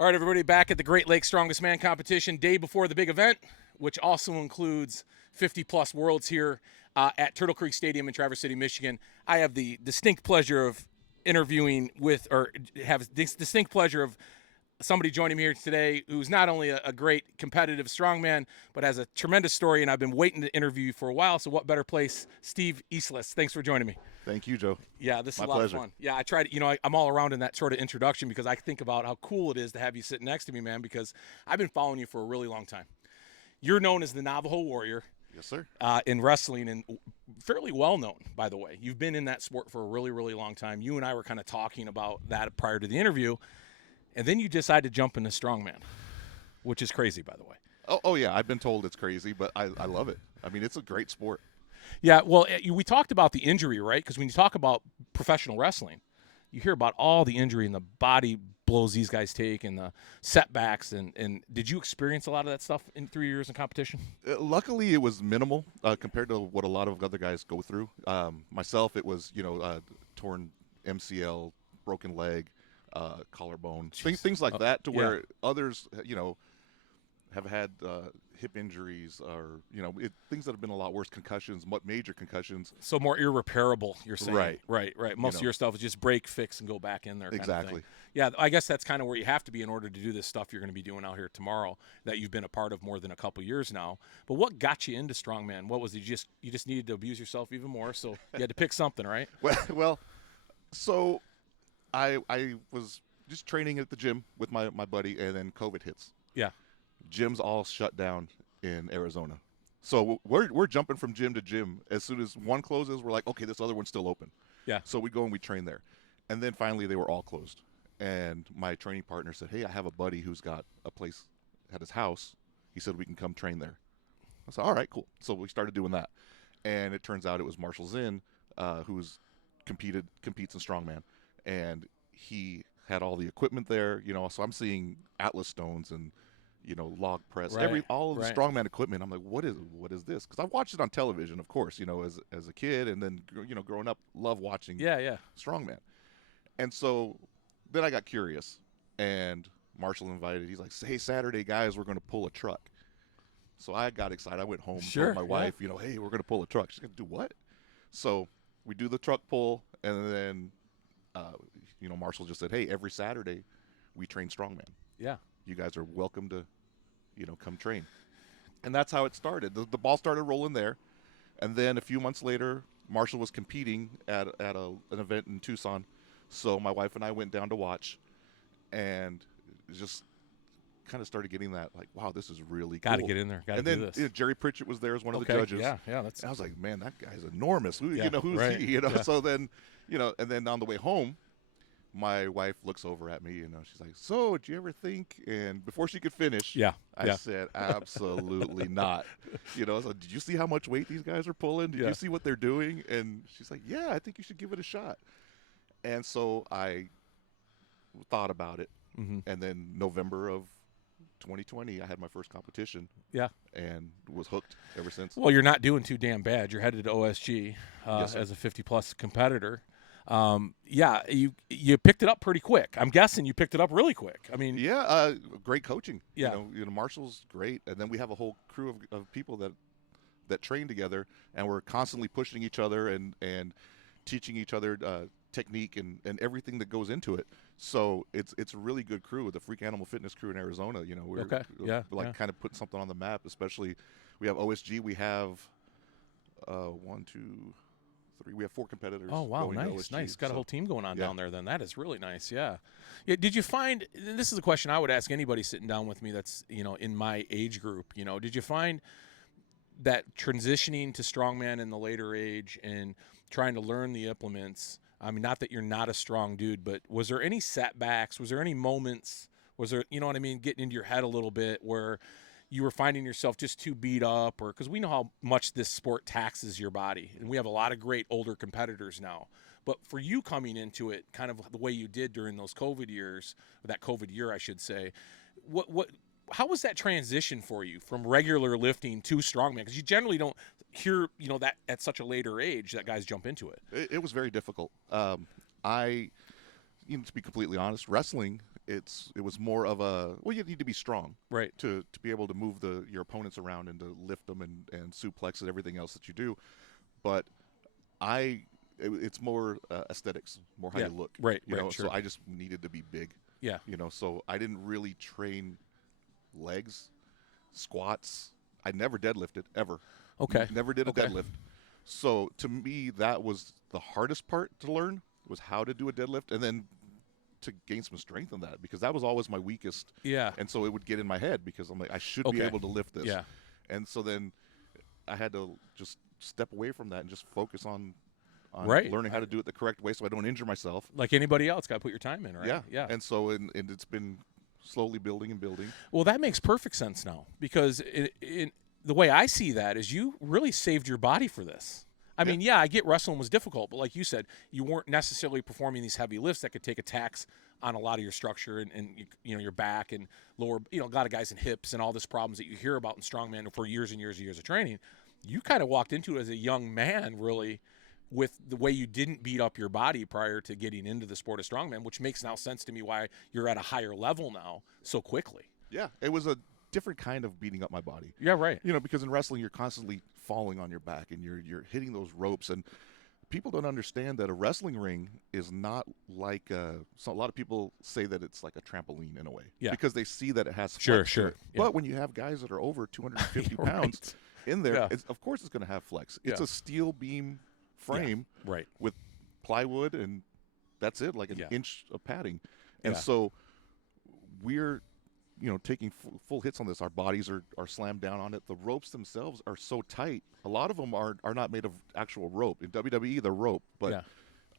All right, everybody, back at the Great Lakes Strongest Man competition, day before the big event, which also includes 50-plus worlds here at Turtle Creek Stadium in Traverse City, Michigan. I have the distinct pleasure of interviewing with, or have this distinct pleasure of somebody joining me here today who's not only a great competitive strongman, but has a tremendous story, and I've been waiting to interview you for a while, so what better place? Steve Islas, thanks for joining me. Thank you, Joe. Yeah, this is My a lot pleasure. of fun. Yeah, I tried, I'm all around in that sort of introduction because I think about how cool it is to have you sitting next to me, man, because I've been following you for a really long time. You're known as the Navajo Warrior. Yes, sir. In wrestling, and fairly well known, by the way. You've been in that sport for a really, really long time. You and I were kind of talking about that prior to the interview, and then you decide to jump into Strongman, which is crazy, by the way. Oh yeah, I've been told it's crazy, but I love it. I mean, it's a great sport. Yeah, well, we talked about the injury, right? Because when you talk about professional wrestling, you hear about all the injury and the body blows these guys take and the setbacks. And did you experience a lot of that stuff in 3 years in competition? Luckily, it was minimal compared to what a lot of other guys go through. Myself, it was torn MCL, broken leg, collarbone, things like that. To where others, have had hip injuries or things that have been a lot worse, concussions, major concussions. So more irreparable, you're saying. Right. Most of your stuff is just break, fix, and go back in there. Exactly. Kind of thing. Yeah, I guess that's kind of where you have to be in order to do this stuff you're going to be doing out here tomorrow that you've been a part of more than a couple years now. But what got you into Strongman? What was it? You just needed to abuse yourself even more, so you had to pick something, right? So I was just training at the gym with my buddy, and then COVID hits. Yeah. Gyms all shut down in Arizona. So we're jumping from gym to gym. As soon as one closes, we're like, okay, this other one's still open. Yeah. So we go and we train there. And then finally they were all closed. And my training partner said, hey, I have a buddy who's got a place at his house. He said we can come train there. I said, all right, cool. So we started doing that. And it turns out it was Marshall Zinn, who's competes in Strongman. And he had all the equipment there, so I'm seeing Atlas stones and log press, all of the Strongman equipment. I'm like, what is this? Because I've watched it on television, of course, as a kid, and then growing up, love watching Strongman. And so then I got curious, and Marshall invited. He's like, hey, Saturday, guys, we're going to pull a truck. So I got excited. I went home, told my wife, hey, we're going to pull a truck. She's going to do what? So we do the truck pull, and then Marshall just said, hey, every Saturday we train Strongman. Yeah. You guys are welcome to, come train. And that's how it started. The ball started rolling there. And then a few months later, Marshall was competing at an event in Tucson. So my wife and I went down to watch, and just kind of started getting that, like, wow, this is really cool. Got to get in there. Got to do this. And then Jerry Pritchett was there as one of the judges. Yeah. And I was like, man, that guy's enormous. Who's right. he? So then, and then on the way home, my wife looks over at me, she's like, so did you ever think? And before she could finish, I said, absolutely not. So did you see how much weight these guys are pulling? Did you see what they're doing? And she's like, yeah, I think you should give it a shot. And so I thought about it. Mm-hmm. And then November of 2020, I had my first competition. Yeah. And was hooked ever since. Well, you're not doing too damn bad. You're headed to OSG Yes, as a 50-plus competitor. You picked it up pretty quick. I'm guessing you picked it up really quick. I mean, great coaching. Yeah. Marshall's great, and then we have a whole crew of people that train together, and we're constantly pushing each other and teaching each other technique and everything that goes into it. So it's a really good crew, the Freak Animal Fitness crew in Arizona. We're kind of putting something on the map. Especially, we have OSG. We have 1, 2, 3. We have 4 competitors. Oh, wow, nice. Got a whole team going on down there then. That is really nice, yeah. Did you find, this is a question I would ask anybody sitting down with me that's, in my age group, did you find that transitioning to Strongman in the later age and trying to learn the implements, I mean, not that you're not a strong dude, but was there any setbacks? Was there any moments, was there, getting into your head a little bit where you were finding yourself just too beat up, or because we know how much this sport taxes your body, and we have a lot of great older competitors now. But for you coming into it, kind of the way you did during those COVID years, or that COVID year, I should say, how was that transition for you from regular lifting to Strongman? Because you generally don't hear, that at such a later age that guys jump into it. It was very difficult. To be completely honest, wrestling it was more of a, well, you need to be strong, Right. to be able to move your opponents around and to lift them and suplex and everything else that you do. But it's more aesthetics, more how Yeah. you look, Right. you Right. know. Sure. So I just needed to be big, Yeah. you know. So I didn't really train legs, squats. I never deadlifted ever. Okay. Never did a Okay. deadlift. So to me, that was the hardest part to learn, was how to do a deadlift, and then to gain some strength in that, because that was always my weakest. Yeah. And so it would get in my head, because I'm like, I should be Okay. able to lift this. Yeah. And so then I had to just step away from that and just focus on Right. learning how to do it the correct way so I don't injure myself. Like anybody else, got to put your time in, right? Yeah. Yeah. And so and it's been slowly building and building. Well, that makes perfect sense now, because the way I see that is you really saved your body for this. I mean, yeah, I get wrestling was difficult, but like you said, you weren't necessarily performing these heavy lifts that could take a tax on a lot of your structure and you know, your back and lower, you know, a lot of guys in hips and all these problems that you hear about in strongman for years and years and years of training. You kind of walked into it as a young man, really, with the way you didn't beat up your body prior to getting into the sport of strongman, which makes now sense to me why you're at a higher level now so quickly. Yeah, it was a different kind of beating up my body. Yeah, right. You know, because in wrestling, you're constantly falling on your back and you're hitting those ropes, and people don't understand that a wrestling ring is not like so a lot of people say that it's like a trampoline in a way, Yeah, because they see that it has sure flex to it. Yeah. But when you have guys that are over 250 Right. pounds in there, Yeah. of course it's going to have flex. It's Yeah. a steel beam frame, Right. with plywood, and that's it, like an Yeah. inch of padding. And Yeah. so we're, you know, taking full hits on this. Our bodies are slammed down on it. The ropes themselves are so tight. A lot of them are not made of actual rope. In WWE, they're rope, but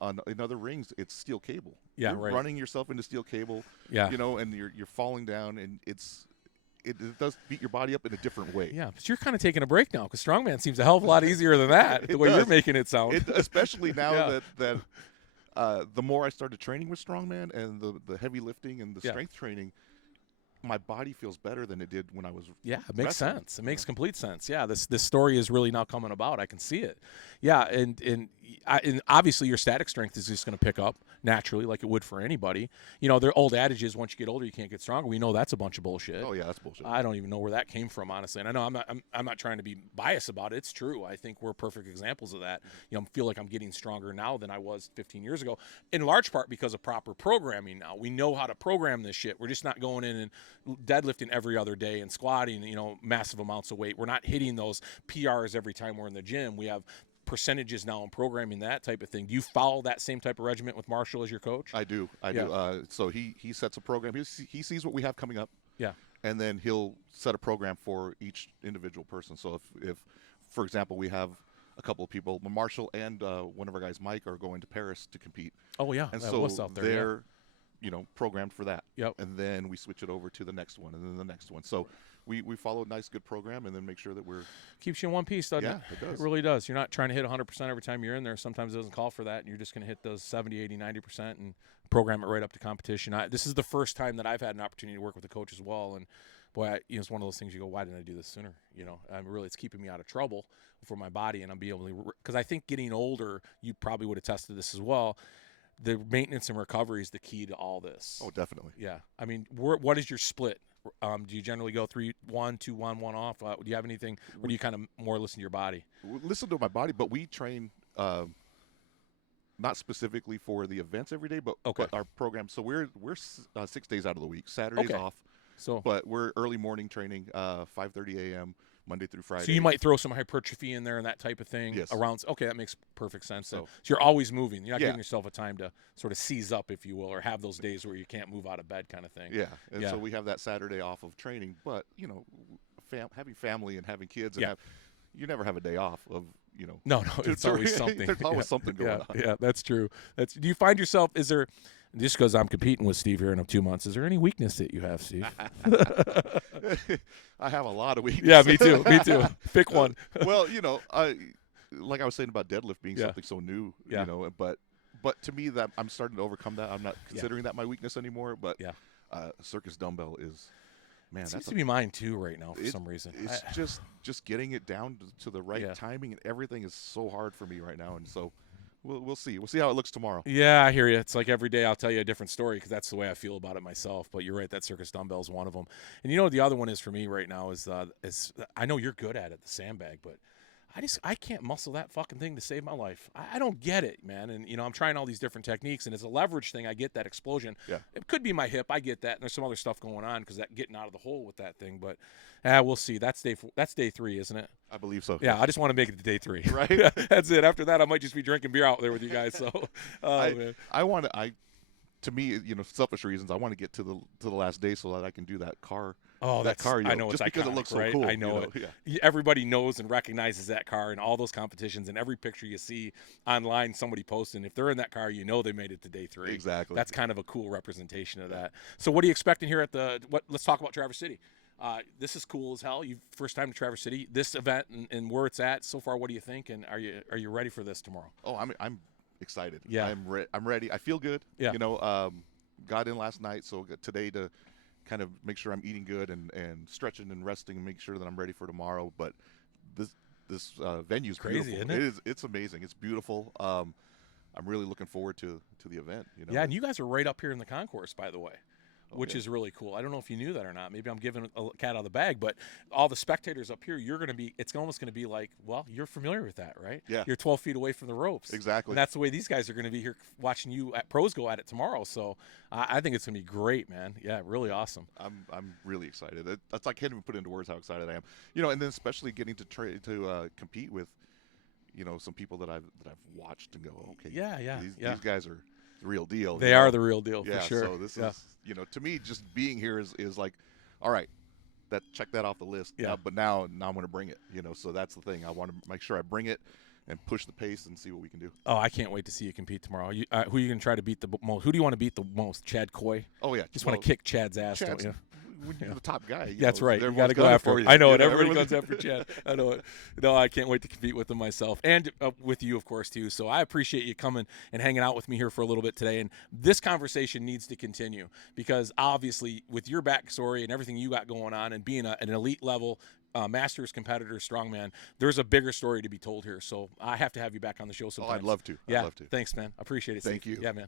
Yeah. in other rings, it's steel cable. Yeah, You're right. running yourself into steel cable, Yeah. you know, and you're falling down, and it does beat your body up in a different way. Yeah, but you're kind of taking a break now, because strongman seems a hell of a lot easier than that. The It way you're does. making it sound. Especially now Yeah. that the more I started training with strongman and the heavy lifting and the Yeah. strength training, my body feels better than it did when I was Yeah, it makes wrestling. sense. It makes complete sense. Yeah, this story is really now coming about. I can see it. Yeah, and obviously your static strength is just going to pick up naturally, like it would for anybody. You know, their old adage is once you get older, you can't get stronger. We know that's a bunch of bullshit. Oh yeah, that's bullshit. I don't even know where that came from, honestly. And I know I'm not trying to be biased about it. It's true. I think we're perfect examples of that. You know, I feel like I'm getting stronger now than I was 15 years ago, in large part because of proper programming now. We know how to program this shit. We're just not going in and deadlifting every other day and squatting, you know, massive amounts of weight. We're not hitting those PRs every time we're in the gym. We have percentages now in programming, that type of thing. Do you follow that same type of regiment with Marshall as your coach? I do. So he sets a program. He sees what we have coming up. Yeah. And then he'll set a program for each individual person. So if for example, we have a couple of people, Marshall and one of our guys, Mike, are going to Paris to compete. Oh yeah. And so what's out there? they're, you know, programmed for that. Yep. And then we switch it over to the next one, and then the next one. So we follow a nice, good program, and then make sure that we're Keeps you in one piece, doesn't it? Yeah, it does. It really does. You're not trying to hit 100% every time you're in there. Sometimes it doesn't call for that, and you're just going to hit those 70, 80, 90% and program it right up to competition. This is the first time that I've had an opportunity to work with a coach as well, and boy, it's one of those things you go, why didn't I do this sooner? You know, it's keeping me out of trouble for my body, and I'm be able to, because I think getting older, you probably would attest to this as well. The maintenance and recovery is the key to all this. Oh, definitely. Yeah. I mean, what is your split? Do you generally go 3-1, 2-1, 1 off? Do you have anything, or do you kind of more listen to your body? Listen to my body, but we train not specifically for the events every day, but our program. So we're 6 days out of the week. Saturday's off. So, but we're early morning training, 5:30 a.m. Monday through Friday. So you might throw some hypertrophy in there and that type of thing. Yes. Around. Okay, that makes perfect sense. So you're always moving. You're not Yeah. giving yourself a time to sort of seize up, if you will, or have those days where you can't move out of bed, kind of thing. Yeah. And so we have that Saturday off of training, but you know, having family and having kids, and you never have a day off of, you know. No, it's always something. There's always something going on. Yeah, that's true. Do you find yourself, is there, just because I'm competing with Steve here in 2 months, is there any weakness that you have, Steve? I have a lot of weaknesses. Yeah, me too. Me too. Pick one. Well, you know, like I was saying about deadlift being something so new, you know, but to me that I'm starting to overcome that. I'm not considering that my weakness anymore, but circus dumbbell is, man, it seems to be mine too right now for some reason. It's just getting it down to the right timing, and everything is so hard for me right now, and so we'll see. We'll see how it looks tomorrow. Yeah, I hear you. It's like every day I'll tell you a different story because that's the way I feel about it myself. But you're right, that circus dumbbell is one of them. And you know what the other one is for me right now is I know you're good at it, the sandbag, but I can't muscle that fucking thing to save my life. I don't get it, man. And I'm trying all these different techniques, and it's a leverage thing. I get that explosion. Yeah. It could be my hip. I get that. And there's some other stuff going on because that getting out of the hole with that thing. But we'll see. That's day 3, isn't it? I believe so. Yeah, I just want to make it to day 3. Right. That's it. After that, I might just be drinking beer out there with you guys. So, man. To me, selfish reasons, I want to get to the last day so that I can do that car. Oh, that car! I know just it's because iconic, it looks so right? cool. I know it. Yeah. Everybody knows and recognizes that car in all those competitions, and every picture you see online, somebody posting. If they're in that car, they made it to day 3. Exactly. That's kind of a cool representation of that. So, what are you expecting here at let's talk about Traverse City. This is cool as hell. First time to Traverse City. This event and where it's at so far. What do you think? And are you ready for this tomorrow? Oh, I'm excited. Yeah. I'm ready. I feel good. Yeah. Got in last night, so today to kind of make sure I'm eating good and stretching and resting and make sure that I'm ready for tomorrow. But this venue's crazy, beautiful. isn't it? It's amazing. It's beautiful. I'm really looking forward to the event. Yeah, and you guys are right up here in the concourse, by the way. Which yeah. is really cool. I don't know if you knew that or not. Maybe I'm giving a cat out of the bag, but all the spectators up here, it's almost going to be like, well, you're familiar with that, right? Yeah. You're 12 feet away from the ropes. Exactly. And that's the way these guys are going to be here watching you at pros go at it tomorrow. So I think it's going to be great, man. Yeah, really awesome. I'm really excited. I can't even put into words how excited I am. And then especially getting to compete with, some people that I've watched and go, okay, these guys are the real deal. They are the real deal, for sure. So this is, to me, just being here is like, all right, check that off the list. Yeah. But now I'm going to bring it, so that's the thing. I want to make sure I bring it and push the pace and see what we can do. Oh, I can't wait to see you compete tomorrow. Who are you going to try to beat the most? Who do you want to beat the most? Chad Coy? Oh, yeah. Just want to kick Chad's ass, don't you? When you're the top guy. That's right. You got to go after him. I know it. Everybody goes after Chad. I know it. No, I can't wait to compete with him myself and with you, of course, too. So I appreciate you coming and hanging out with me here for a little bit today. And this conversation needs to continue because obviously with your backstory and everything you got going on and being an elite level Masters competitor, Strongman, there's a bigger story to be told here. So I have to have you back on the show sometime. Oh, I'd love to. Yeah. I'd love to. Thanks, man. I appreciate it. Thank Steve. you. Yeah, man.